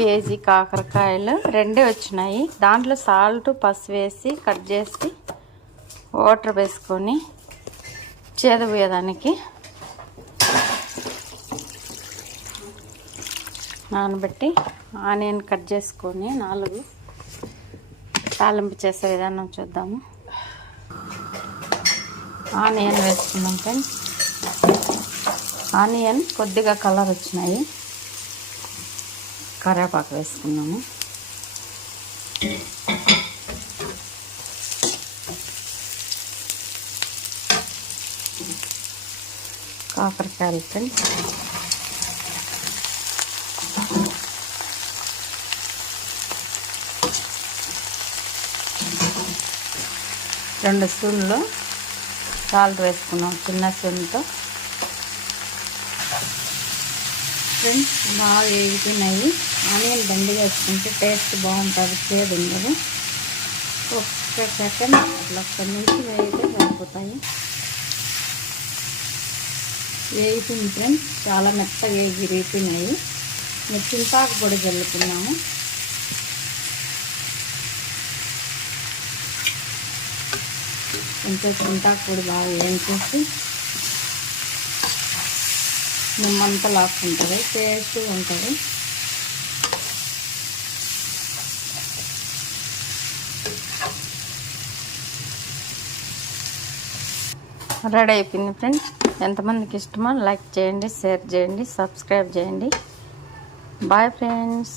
KG కాకరకాయలు రెండే వచ్చినాయి. దాంట్లో సాల్ట్ పసుపు వేసి కట్ చేసి వాటర్ వేసుకొని చేదపోయేదానికి నానబెట్టి ఆనియన్ కట్ చేసుకొని నాలుగు తాలింపు చేసే విధానం చూద్దాము. ఆనియన్ వేసుకున్నాం ఫ్రెండ్స్. ఆనియన్ కొద్దిగా కలర్ వచ్చినాయి. కరేపాకు వేసుకున్నాము కాకరకాయలు ఫ్రెండ్స్. రెండు స్పూన్లు సాల్ట్ వేసుకున్నాం చిన్న స్పూన్తో. ఫ్రెండ్స్ బాగా వేగిపోయినాయి ఆనియన్ బండి వేసుకుంటే టేస్ట్ బాగుంటుంది చేదు ఉండదు. ఒక్క సెకండ్ అట్లా ఒక్క నిమిషం వేగితే సరిపోతాయి. వేగుతుంది ఫ్రెండ్స్ చాలా మెత్తగా వేగి రేపినాయి మీరు చింతాకు కూడా జల్లుకున్నాము. కొంచెం చింతాకు కూడా బాగా వేయించేసి నిమ్మంతా లాక్కుంటుంది టేస్ట్ ఉంటుంది. రెడీ అయిపోయింది ఫ్రెండ్స్. ఎంతమందికి ఇష్టమో లైక్ చేయండి షేర్ చేయండి సబ్స్క్రైబ్ చేయండి. Bye friends.